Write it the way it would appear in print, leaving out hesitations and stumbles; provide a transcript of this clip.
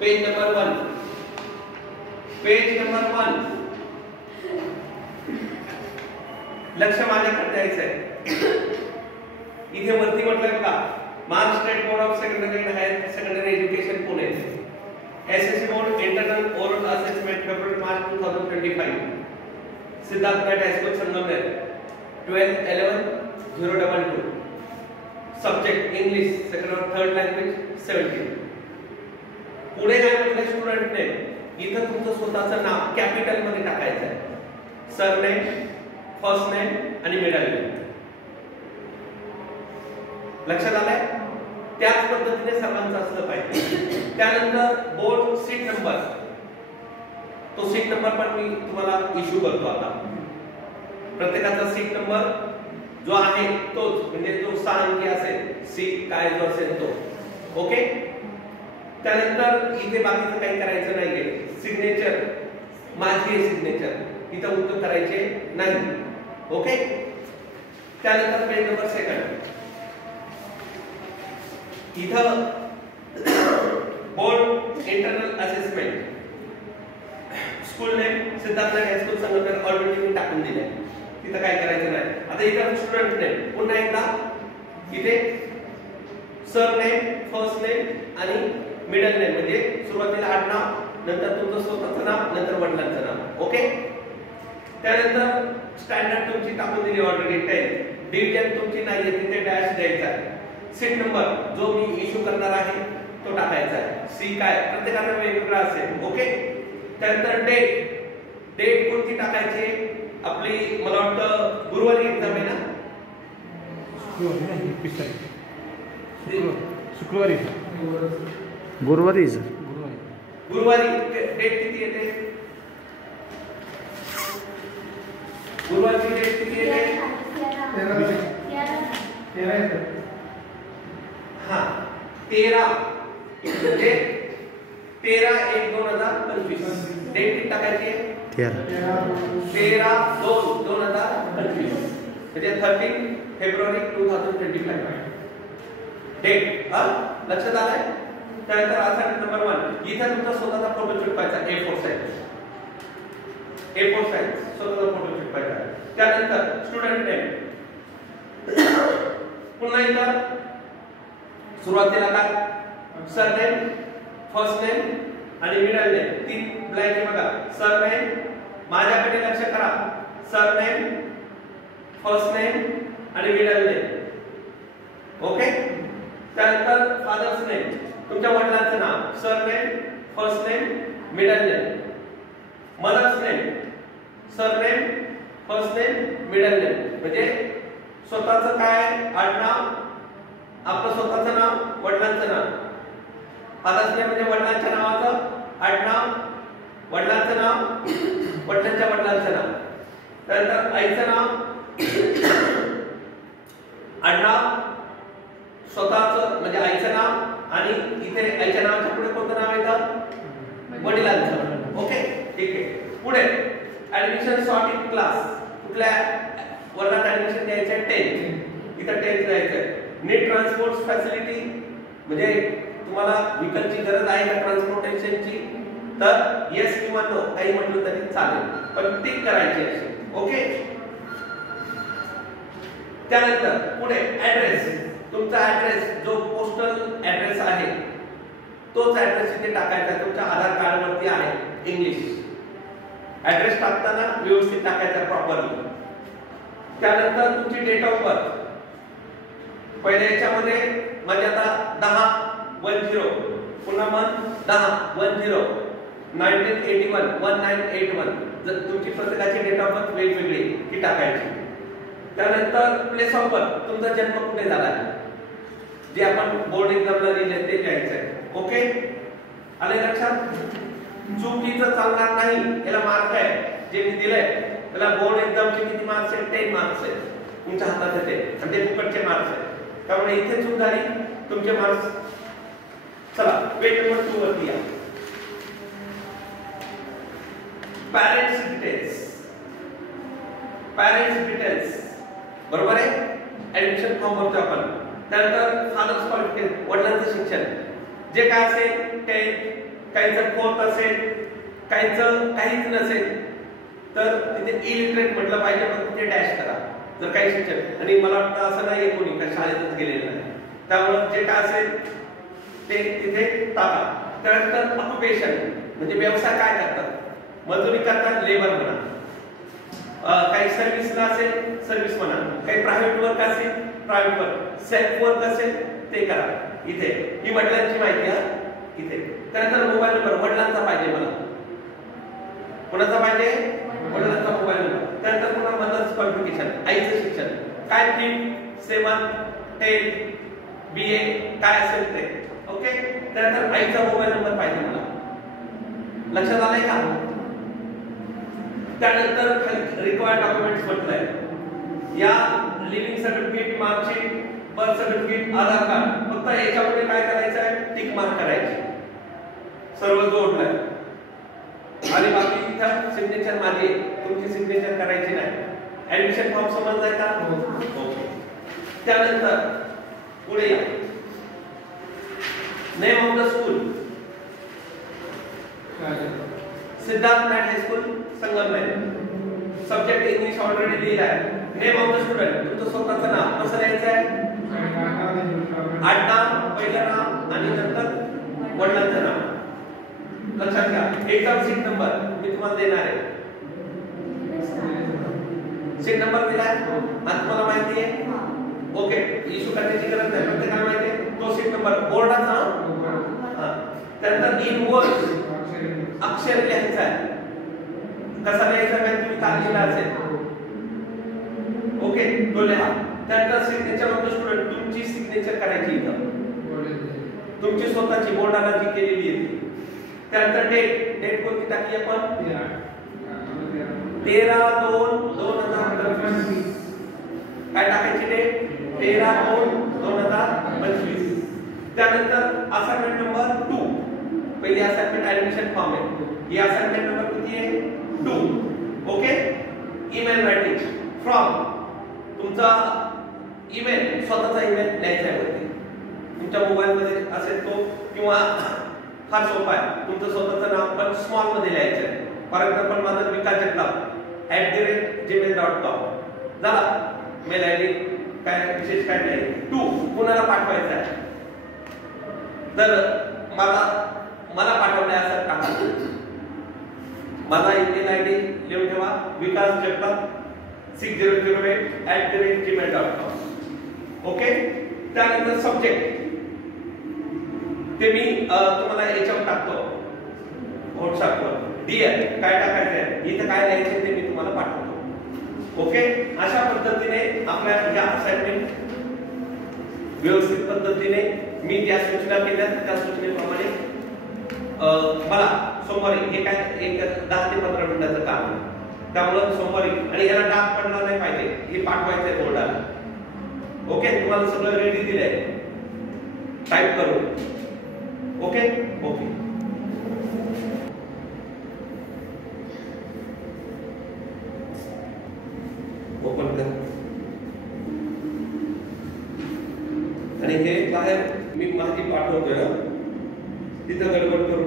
Page number 1, page number 1. लक्ष माझ्याकडे द्यायचंय. इथे वरती म्हटलंय बघा, Maharashtra state board of secondary and higher secondary education Pune, SSC board internal oral assessment फेब्रुवारी-मार्च 2025, Siddharth Nath high school Sangamner, 12th 11/022, subject English second और थर्ड लँग्वेज 17. पुढे काय म्हटलं स्टुडंटने, इथं तुमचं स्वतःचं नाव कॅपिटल मध्ये टाकायचं आहे. सरनेम, फर्स्ट नेम आणि मिडल नेम. लक्षात आलंय? त्याच पद्धतीने सर्वांचं असलं पाहिजे. त्यानंतर बोर्ड सीट नंबर, तो सीट नंबर पण मी तुम्हाला इश्यू करतो आता. प्रत्येकाचा सीट नंबर जो आहे तोच, म्हणजे जो 6 अंकी असेल, सीट काय जो असेल तो. ओके. त्यानंतर इथे बाकीचं काही करायचं नाहीये. सिग्नेचर माझी आहे, सिग्नेचर इथं उलट करायचे नाही. ओके. त्यानंतर पेज नंबर 2 इथं board internal assessment, school name Siddharth high school Sangamner already मी टाकून दिले, तिथं काय करायचं नाही. आता इथं स्टुडंट नेम पुन्हा एकदा, इथे सरनेम, फर्स्ट नेम आणि मिडल नेम, म्हणजे सुरुवातीला आडनाव, नंतर तुमचं स्वतःचं नाव, नंतर वडिलांचं नाव. ओके. त्यानंतर स्टँडर्ड तुमची टाकून दिली ऑलरेडी 10. डिव्हिजन तुमची नाहीये, तिथे डॅश द्यायचा आहे. सीट नंबर जो मी इश्यू करणार आहे तो टाकायचा आहे. सी काय प्रत्येकाचा वेगवेगळा असेल. ओके. त्यानंतर डेट, डेट कोणती टाकायची आपली, मला वाटतं गुरुवारी एक्झाम आहे ना, शुक्रवारी गुरुवारी गुरुवारी डेट किती येते, गुरुवारची डेट किती येते, 13 म्हणजे 13/1/2025. डेट किती टाकायची आहे, 13/2/2025, म्हणजे 13 फेब्रुवारी 2025 डेट. लक्षात आलंय? त्यानंतर असाइनमेंट नंबर 1, इथं तुमचा स्वतःचा फोटो चिटकवायचा, A4 साइज, A4 साइज स्वतःचा फोटो चिटकवायचा. त्यानंतर स्टुडंट नेम, पुन्हा इथं सुरुवातीला काय सरनेम, फर्स्ट नेम आणि मिडल नेम, 3 ब्लँक आहे बघा. सरनेम, माझ्याकडे लक्ष करा, सरनेम, फर्स्ट नेम आणि मिडल नेम. ओके. त्यानंतर फादर्स नेम, तुमच्या वडिलांचं नाव, surname, first name, middle name. Mother's name, surname, first name, middle name, म्हणजे स्वतःचं काय आडनाव, आपलं स्वतःचं नाव, वडिलांचं नाव. फादर्स नेम म्हणजे वडिलांच्या नावाचं आडनाव, वडिलांचं नाव, वडिलांच्या वडिलांचं नाव. त्यानंतर आईचं नाव, आडनाव, स्वतःचं म्हणजे आईचं नाव, आणि इथे आईच्या नावाच्या पुढे कोणतं नाव येतं, वडिलांचं. ओके. ठीक आहे. पुढे ऍडमिशन सॉर्टिंग क्लास, कुठल्या वर्गात ऍडमिशन द्यायचं आहे, 10th, इथं 10th द्यायचं. नीट ट्रान्सपोर्ट फॅसिलिटी, म्हणजे तुम्हाला व्हेकलची गरज आहे का ट्रान्सपोर्टेशनची, तर येस किंवा नो काही म्हटलं तरी चालेल, पण टिक करायची अशी. ओके. त्यानंतर पुढे ऍड्रेस, तुमचा ऍड्रेस जो पोस्टल ऍड्रेस आहे तोच ऍड्रेस इथे टाकायचा. तुमच्या आधार कार्ड वरती आहे इंग्लिश. ऍड्रेस टाकताना व्यवस्थित टाकायचा प्रॉपरली. त्यानंतर तुमची डेट ऑफ बर्थ, पहिल्या याच्यामध्ये म्हणजे आता 10/10, पुन्हा मंथ 10/10, 1981 1981. जर तुमची प्रत्येकाची डेट ऑफ बर्थ वेगवेगळी ती टाकायची. त्यानंतर प्लेस ऑफ बर्थ, तुमचा जन्म कुठे झाला जे आपण बोर्ड एक्झामला लिहिले ते लिहायचं आहे. ओके. आले लक्षात? चुकीचं चालणार नाही, याला मार्क आहे जे मी दिलंय त्याला. बोर्ड एक्झामचे किती मार्क्स आहेत, 10 मार्क्स आहेत तुमच्या हातात येते, आणि ते फुकटचे मार्क्स आहेत. त्यामुळे इथे चूक झाली तुमचे मार्क्स. चला पेज नंबर 2 वरती या. पॅरेंट्स डिटेल्स, पॅरेंट्स डिटेल्स बरोबर आहे. ऍडमिशन फॉर्म भरतो आपण. त्यानंतर फादर्स क्वालिफिकेशन, वडिलांचं शिक्षण जे काय असेल 10th काहींचं 4th असेल, काहींचं काहीच नसेल तर तिथे इलिटरेट म्हटलं पाहिजे, पण तिथे डॅश करा जर काही शिक्षक. आणि मला वाटतं असं नाही कोणी का शाळेतच गेलेलं नाही, त्यामुळे जे काय असेल ते तिथे टाका. त्यानंतर ऑक्युपेशन म्हणजे व्यवसाय काय करतात, मजुरी करतात, लेबर म्हणा. काही सर्व्हिसला असेल सर्व्हिस म्हणा, काही प्रायव्हेट वर्क असेल प्रायव्हेट वर्क, सेल्फ वर्क असेल ते करा. इथे ही वडिलांची माहिती आहे इथे. त्यानंतर मोबाईल नंबर वडिलांचा पाहिजे मला. कोणाचा पाहिजे? वडिलांचा मोबाईल नंबर. त्यानंतर पुन्हा मदर्स क्वालिफिकेशन, आईचं शिक्षण काय, 5th 7th 10th BA काय असेल ते. ओके. त्यानंतर आईचा मोबाईल नंबर पाहिजे मला. लक्षात आलंय का? त्यानंतर खाली रिक्वायर्ड डॉक्युमेंट्स म्हटलंय. या living certificate, marksheet, birth certificate, Aadhaar card, फक्त याच्यामध्ये काय करायचं आहे, टिक मार्क करायची. सर्व जोडलंय आणि बाकी इथं सिग्नेचर माझी, तुमची सिग्नेचर करायची नाही. ऍडमिशन फॉर्म समजलाय का? ओके. त्यानंतर पुढे या. Name of the school, Siddharth मॅट high school Sangamner. Subject English already लिहिला आहे. नेम ऑफ द स्टुडंट, तुमचं स्वतःचं नाव कसं लिहायचं आहे? आडनाव, पहिलं नाव आणि नंतर वडिलांचं नाव. लक्षात घ्या. एक्झाम सीट नंबर मी तुम्हाला देणार आहे. सीट नंबर दिलाय आता तुम्हाला माहिती आहे. ओके, इश्यू करण्याची गरज नाही, प्रत्येकाला माहिती आहे तो सीट नंबर. बोर्डाचा त्यानंतर इन वर्ड अक्षर लिहायचं आहे. कसा लिहायचा काय तुम्ही काल लिहिला असेल. ओके, तो लिहा. त्यानंतर सिग्नेचर ऑफ द स्टुडंट, तुमची सिग्नेचर करायची इथं, तुमची स्वतःची बोर्डाला जी केलेली आहे. त्यानंतर डेट कोणती टाकली आपण? 13/2/2025. काय टाकायची डेट? 13/2/2025. त्यानंतर असाइनमेंट नंबर 2, पहिली असाइनमेंट ऍडमिशन फॉर्म आहे. ही असाइनमेंट नंबर किती आहे? 2. ओके. ईमेल रायटिंग फ्रॉम, तुमचा ईमेल, स्वतःचा ईमेल द्यायचा आहे वरती. तुमच्या मोबाईल मध्ये असेल तो, किंवा फार सोपा आहे, तुमचं स्वतःचं नाव पण स्मॉल मध्ये लिहायचं आहे. फॉर एक्झाम्पल माझं विकास जगताप @gmail.com झाला मेल आयडी. काय विशेष काय नाही. 2 कुणाला पाठवायचं आहे तर मला पाठवलंय असं टाका. माझा ईमेल आयडी लिहून ठेवा, विकास जगताप 6008 ओके. त्यानंतर सब्जेक्ट ते मी तुम्हाला याच्यावर टाकतो व्हॉट्सअपवर. डिअर काय टाकायचं आहे, इथं काय लिहायचं ते मी तुम्हाला पाठवतो. ओके. अशा पद्धतीने आपल्या या असाइनमेंट व्यवस्थित पद्धतीने मी ज्या सूचना केल्या त्या सूचनेप्रमाणे मला सोमवारी हे काय एक 10 ते 15 मिनिटाचं काम आहे. त्यामुळे सोमवारी, आणि याला डाग पडणार नाही पाहिजे, हे पाठवायचंय बोर्डाला. ओके. तुम्हाला सगळं रेडी दिलंय टाईप करून. ओके. ओके. ओपन कर. आणि हे बाहेर मी माहिती पाठवतोय, तिथं गडबड करू